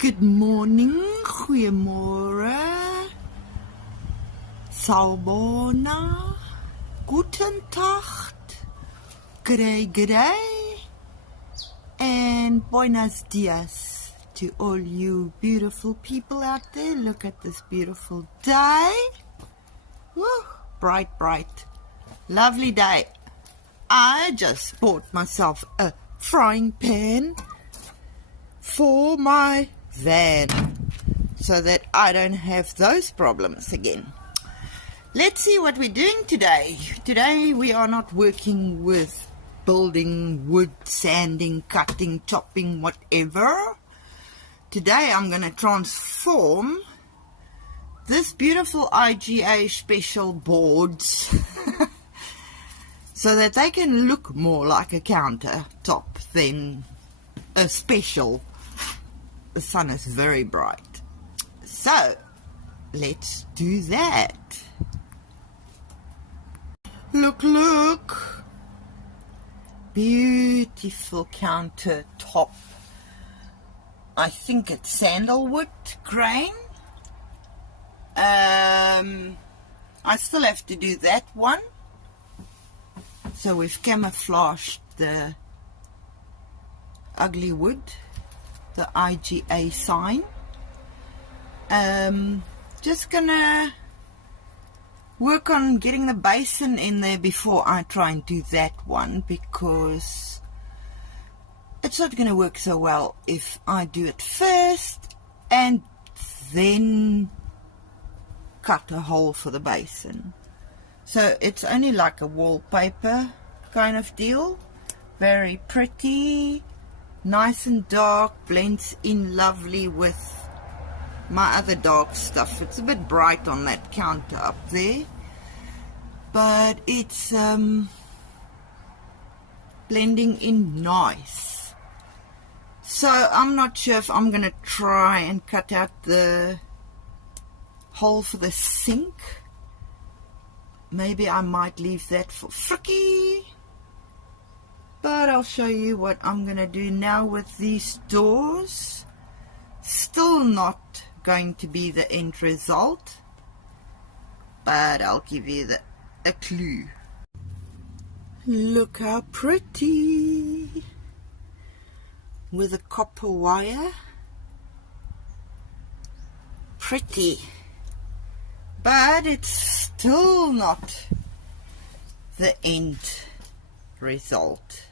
Good morning, goeiemorgen, Sawubona, guten Tag, g'day, and buenos dias to all you beautiful people out there. Look at this beautiful day. Woo, bright, lovely day. I just bought myself a frying pan for my van so that I don't have those problems again. Let's see what we're doing today. Today we are not working with building, wood, sanding, cutting, chopping, whatever. Today I'm going to transform this beautiful IGA special boards so that they can look more like a countertop than a special. The sun is very bright, so let's do that. Look, beautiful countertop. I think it's sandalwood grain. I still have to do that one, so we've camouflaged the ugly wood, the IGA sign. Just gonna work on getting the basin in there before I try and do that one, because it's not gonna work so well if I do it first and then cut a hole for the basin. So it's only like a wallpaper kind of deal. Very pretty, nice and dark, blends in lovely with my other dark stuff. It's a bit bright on that counter up there, but it's blending in nice. So I'm not sure if I'm gonna try and cut out the hole for the sink. Maybe I might leave that for Frikkie, but I'll show you what I'm gonna do now with these doors. Still not going to be the end result, but I'll give you a clue. Look how pretty with a copper wire. Pretty, but it's still not the end result.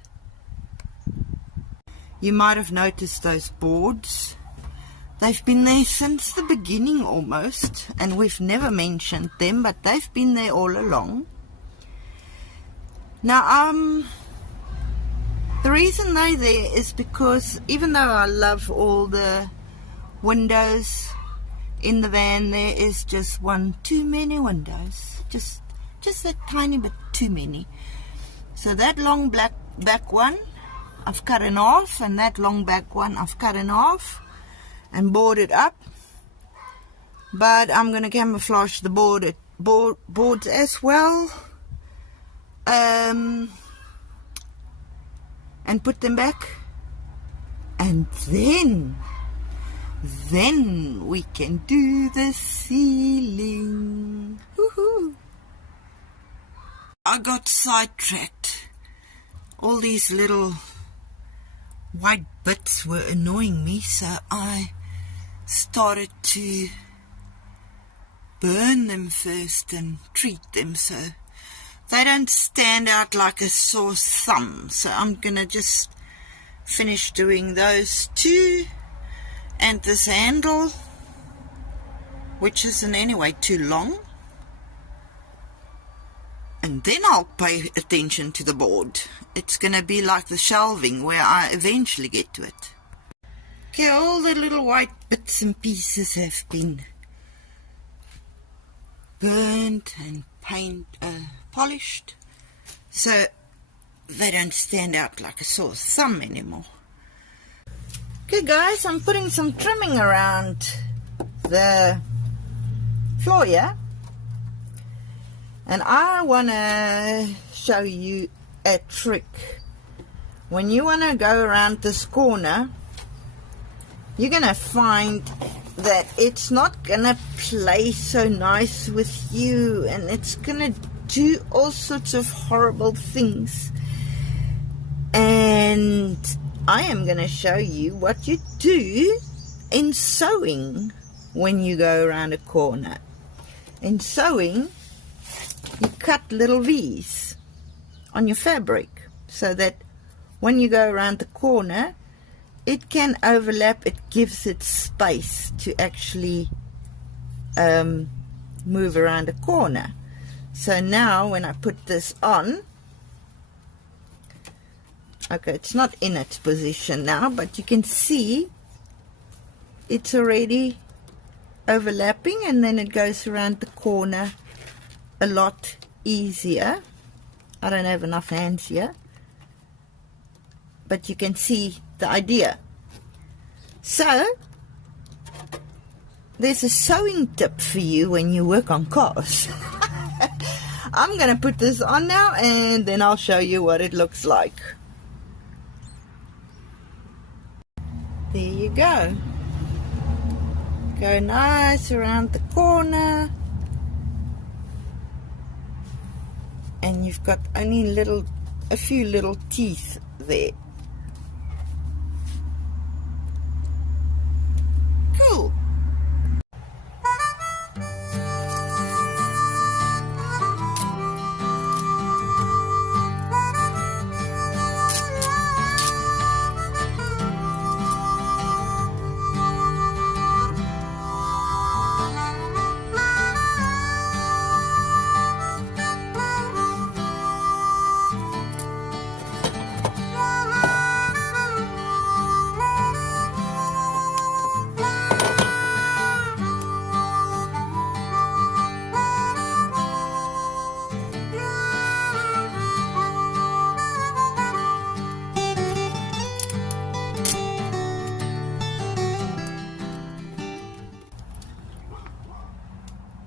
You might have noticed those boards. They've been there since the beginning almost, and we've never mentioned them, but they've been there all along. Now, the reason they're there is because even though I love all the windows in the van, there is just one too many windows. Just a tiny bit too many. So that long back one I've cut in half, and that long back one I've cut in half and boarded up. But I'm going to camouflage the boards as well, and put them back, and then we can do the ceiling. Woohoo! I got sidetracked. All these little white bits were annoying me, so I started to burn them first and treat them so they don't stand out like a sore thumb. So I'm gonna just finish doing those two and this handle, which isn't anyway too long, and then I'll pay attention to the board. It's gonna be like the shelving where I eventually get to it. Okay, all the little white bits and pieces have been burnt and polished, so they don't stand out like a sore thumb anymore. Okay guys, I'm putting some trimming around the floor here, and I want to show you a trick. When you want to go around this corner, you're gonna find that it's not gonna play so nice with you, and it's gonna do all sorts of horrible things. And I am gonna show you what you do in sewing when you go around a corner. In sewing, you cut little V's on your fabric so that when you go around the corner, it can overlap. It gives it space to actually move around a corner. So now when I put this on, okay, it's not in its position now, but you can see it's already overlapping, and then it goes around the corner a lot easier. I don't have enough hands here, but you can see the idea. So there's a sewing tip for you when you work on cars. I'm gonna put this on now, and then I'll show you what it looks like. There you go. Go nice around the corner, and you've got only a few little teeth there. Cool.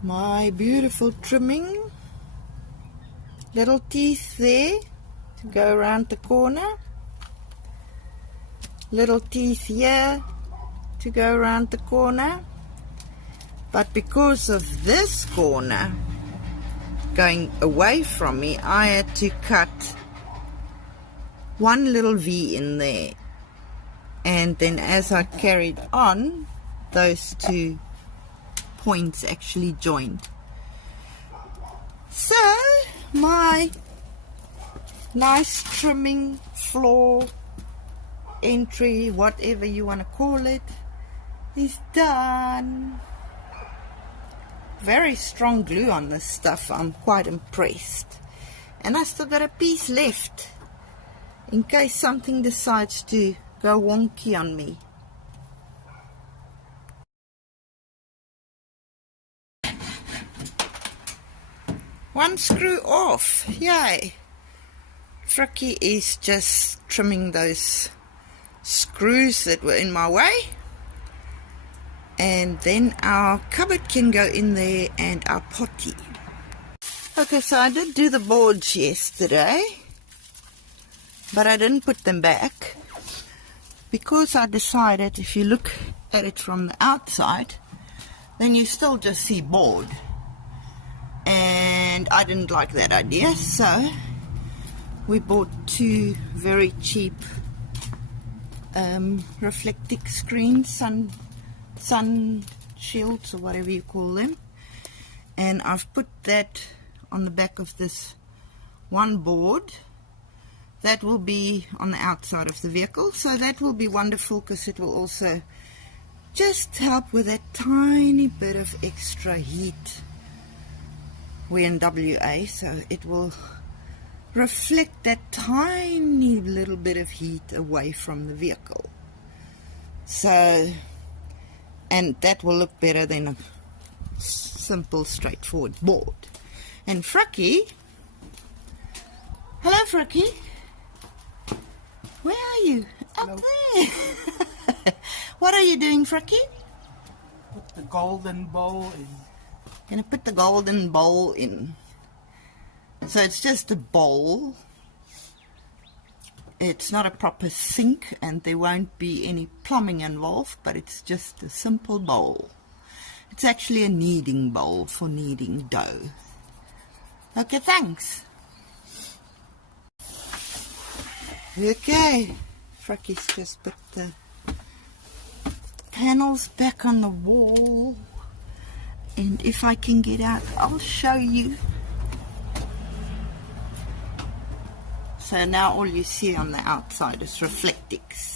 My beautiful trimming, little teeth there to go around the corner, little teeth here to go around the corner. But because of this corner going away from me, I had to cut one little V in there, and then as I carried on, those two points actually joined. So my nice trimming floor entry, whatever you want to call it, is done. Very strong glue on this stuff. I'm quite impressed. And I still got a piece left in case something decides to go wonky on me. One screw off, yay! Fricky is just trimming those screws that were in my way, and then our cupboard can go in there and our potty. Okay, so I did do the boards yesterday, but I didn't put them back because I decided if you look at it from the outside, then you still just see board. And I didn't like that idea, so we bought two very cheap reflective screens, sun shields or whatever you call them, and I've put that on the back of this one board that will be on the outside of the vehicle. So that will be wonderful because it will also just help with that tiny bit of extra heat. We're in WA, so it will reflect that tiny little bit of heat away from the vehicle. So, and that will look better than a simple, straightforward board. And Fricky, hello Fricky, where are you? Hello. Up there. What are you doing, Fricky? Put the golden bowl in. Gonna put the golden bowl in. So it's just a bowl, It's not a proper sink and there won't be any plumbing involved, but it's just a simple bowl. It's actually a kneading bowl for kneading dough. Okay, thanks. Okay, Frakkie's just put the panels back on the wall, and if I can get out, I'll show you. So now all you see on the outside is reflectix.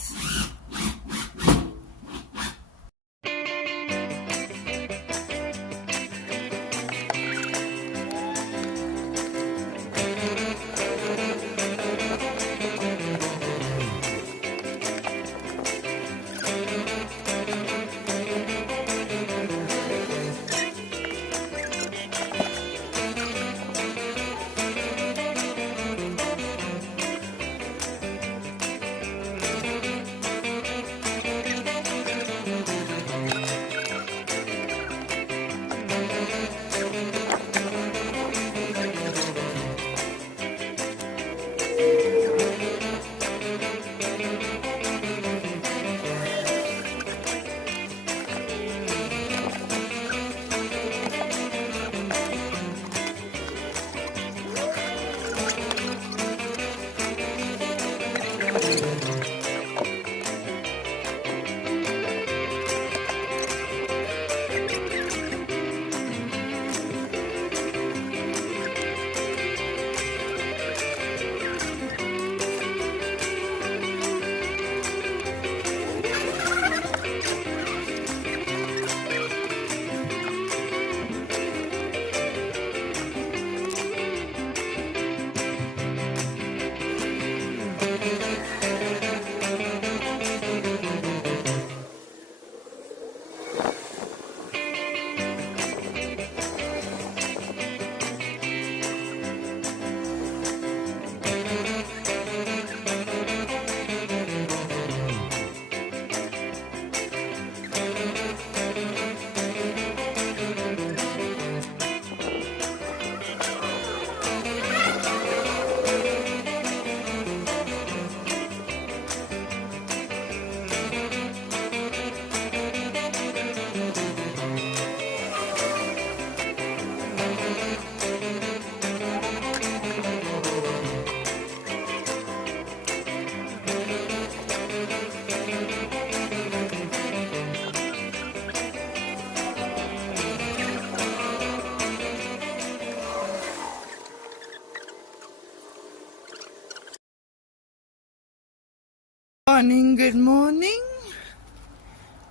Good morning.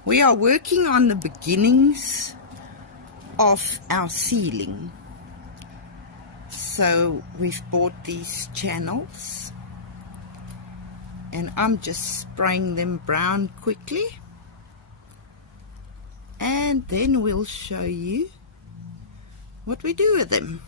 We are working on the beginnings of our ceiling. So we've bought these channels and I'm just spraying them brown quickly, and then we'll show you what we do with them.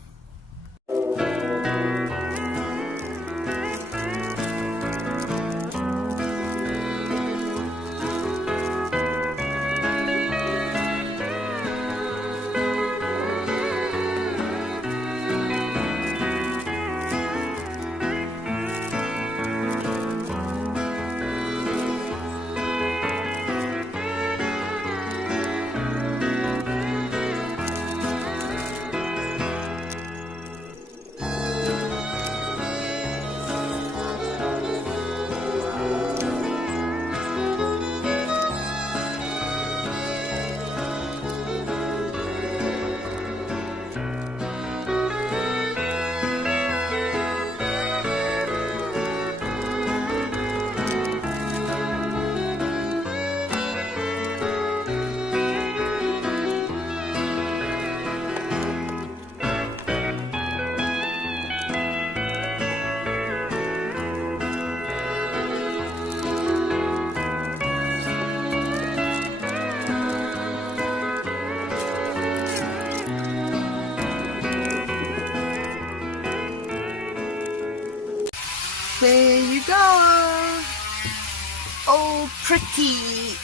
There you go. Oh, pretty.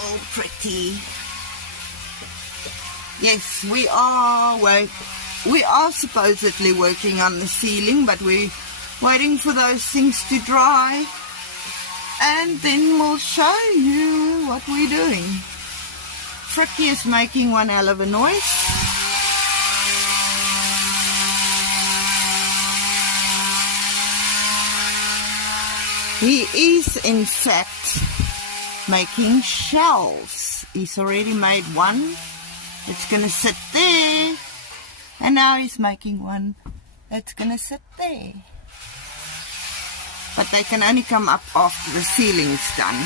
Oh, pretty. Yes, we are supposedly working on the ceiling, but we waiting for those things to dry, and then we'll show you what we're doing. Fricky is making one hell of a noise. He is in fact making shelves. He's already made one. It's gonna sit there, and now he's making one that's gonna sit there. But they can only come up after the ceiling's done.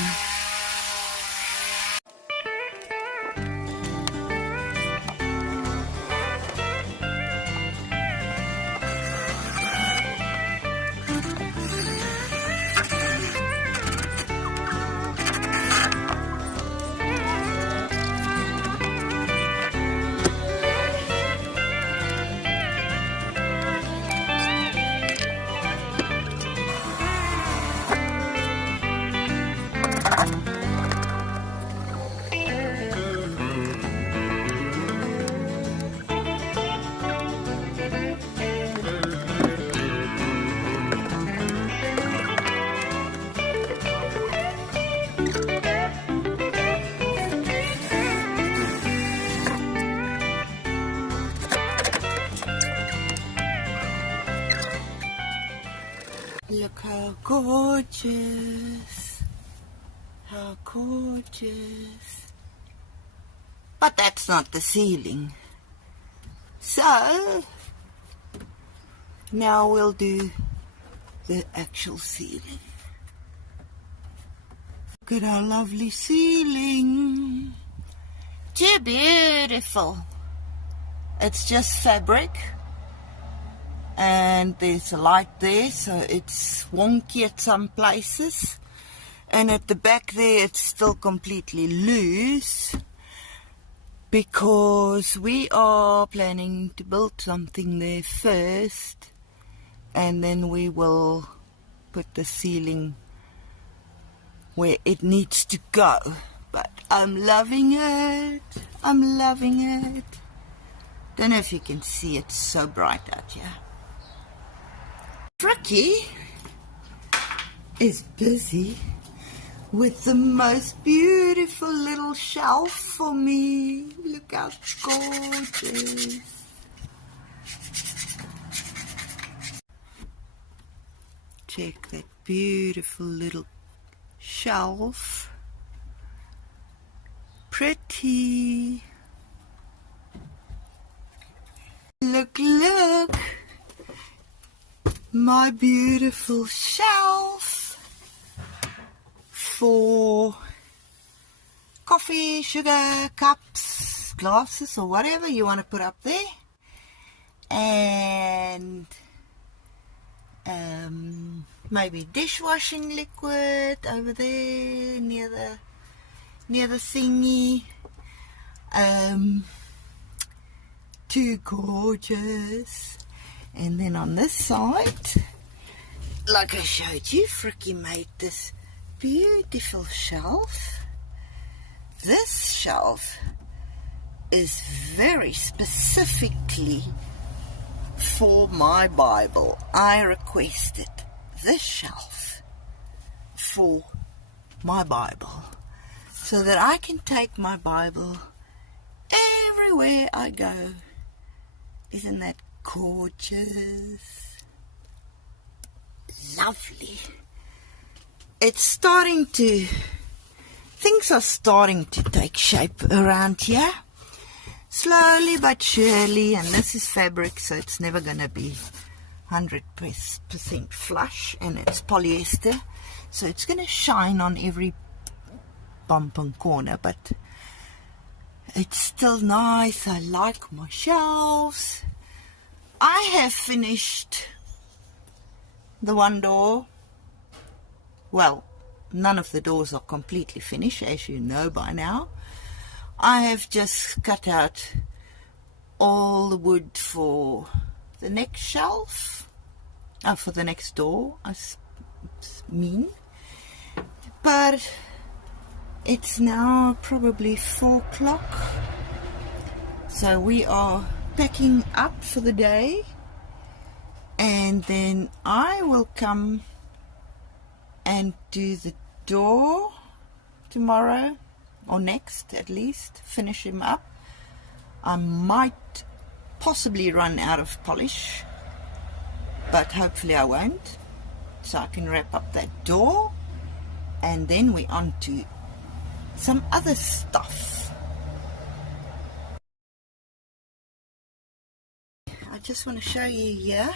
Look how gorgeous. How gorgeous. But that's not the ceiling. So, now we'll do the actual ceiling. Look at our lovely ceiling. Too beautiful. It's just fabric. And there's a light there, so it's wonky at some places. And at the back there, it's still completely loose, because we are planning to build something there first, and then we will put the ceiling where it needs to go. But I'm loving it. I'm loving it. Don't know if you can see, it's so bright out here. Fricky is busy with the most beautiful little shelf for me. Look how gorgeous. Check that beautiful little shelf. Pretty. Look, look. My beautiful shelf for coffee, sugar, cups, glasses, or whatever you want to put up there, and maybe dishwashing liquid over there near the thingy. Too gorgeous. And then on this side, like I showed you, Fricky made this beautiful shelf. This shelf is very specifically for my Bible. I requested this shelf for my Bible, so that I can take my Bible everywhere I go. Isn't that gorgeous? Lovely. It's starting to, things are starting to take shape around here, slowly but surely. And this is fabric, so it's never gonna be 100% flush, and it's polyester, so it's gonna shine on every bump and corner, but it's still nice. I like my shelves. I have finished the one door. Well, none of the doors are completely finished, as you know by now. I have just cut out all the wood for the next shelf, for the next door, I mean. But it's now probably 4 o'clock, so we are packing up for the day, and then I will come and do the door tomorrow, or next at least, finish him up. I might possibly run out of polish, but hopefully I won't, so I can wrap up that door, and then we're on to some other stuff. I just want to show you here,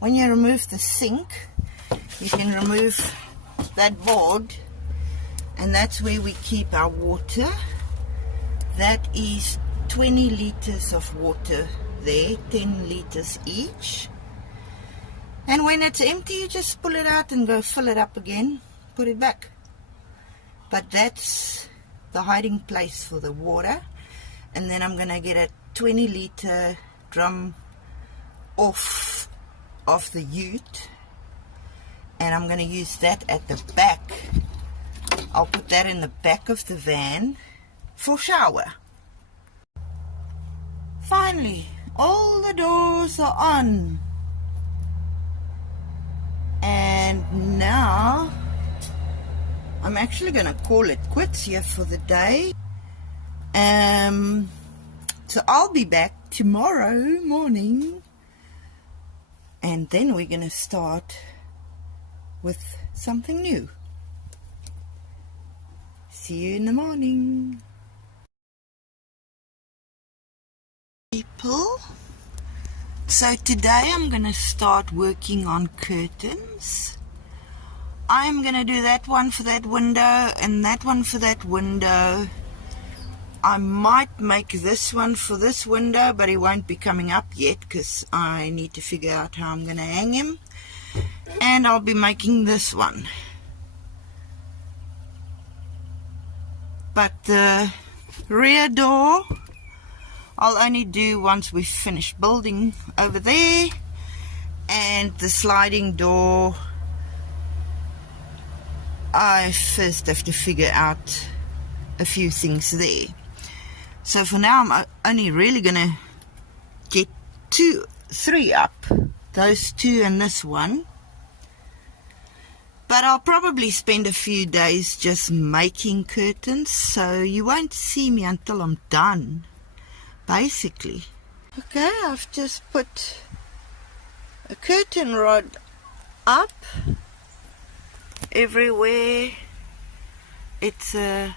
when you remove the sink, you can remove that board, and that's where we keep our water. That is 20 liters of water there, 10 liters each. And when it's empty, you just pull it out and go fill it up again, put it back. But that's the hiding place for the water. And then I'm going to get a 20 liter drum off of the ute, and I'm going to use that at the back. I'll put that in the back of the van for shower. Finally, all the doors are on, and now I'm actually going to call it quits here for the day. So I'll be back tomorrow morning, and then we're going to start with something new. See you in the morning. People, so today I'm going to start working on curtains. I'm going to do that one for that window and that one for that window. I might make this one for this window, but he won't be coming up yet because I need to figure out how I'm going to hang him. And I'll be making this one. But the rear door I'll only do once we've finished building over there. And the sliding door, I first have to figure out a few things there. So for now I'm only really going to get 3 up. Those 2 and this one. But I'll probably spend a few days just making curtains, so you won't see me until I'm done, basically. Okay, I've just put a curtain rod up everywhere. It's a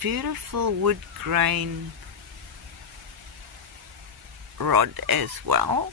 beautiful wood grain rod as well.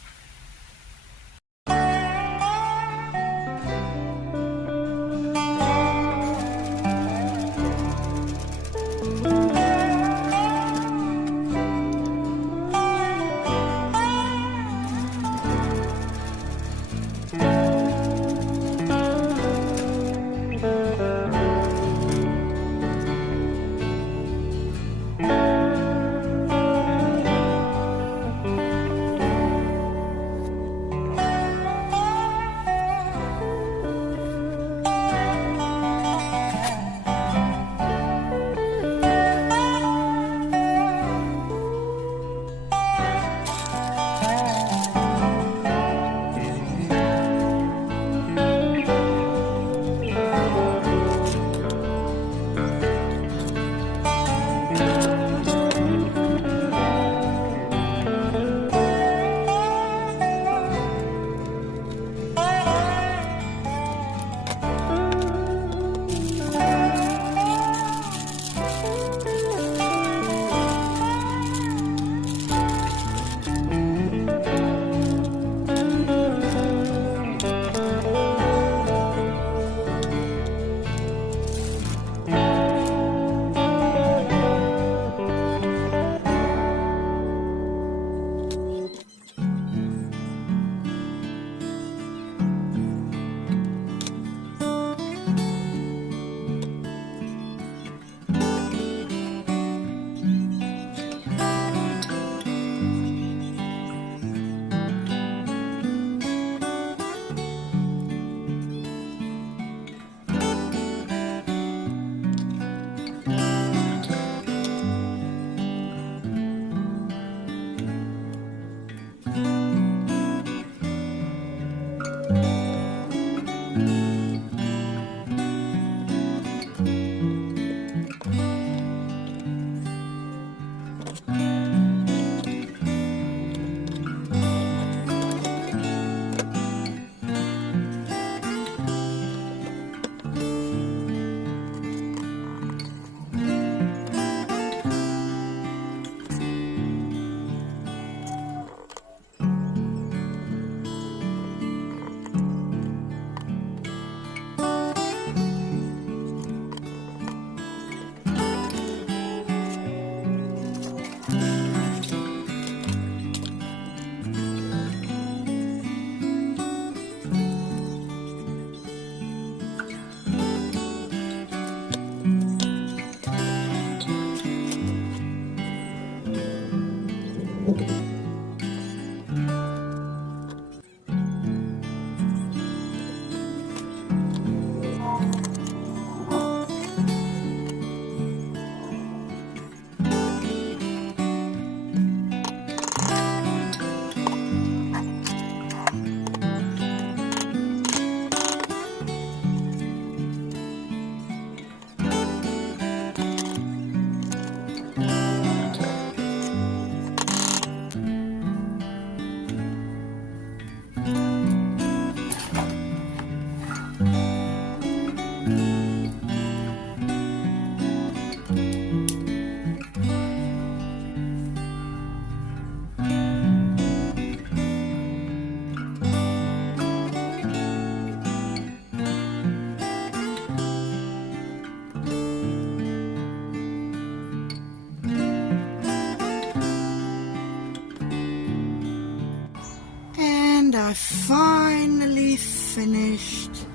And I finally finished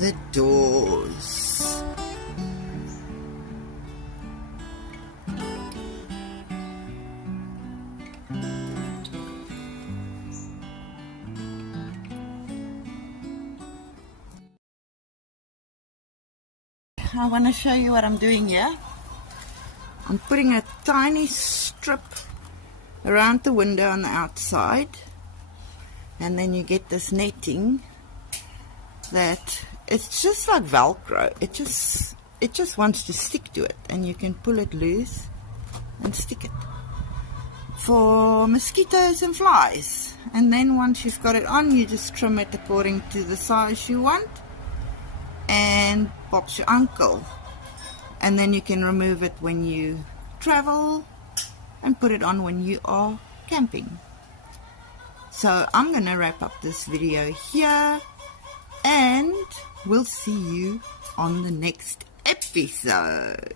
the doors. I want to show you what I'm doing here. I'm putting a tiny strip around the window on the outside, and then you get this netting that it's just like Velcro. It just wants to stick to it, and you can pull it loose and stick it for mosquitoes and flies. And then once you've got it on, you just trim it according to the size you want, and pops your ankle. And then you can remove it when you travel and put it on when you are camping. So I'm going to wrap up this video here, and we'll see you on the next episode.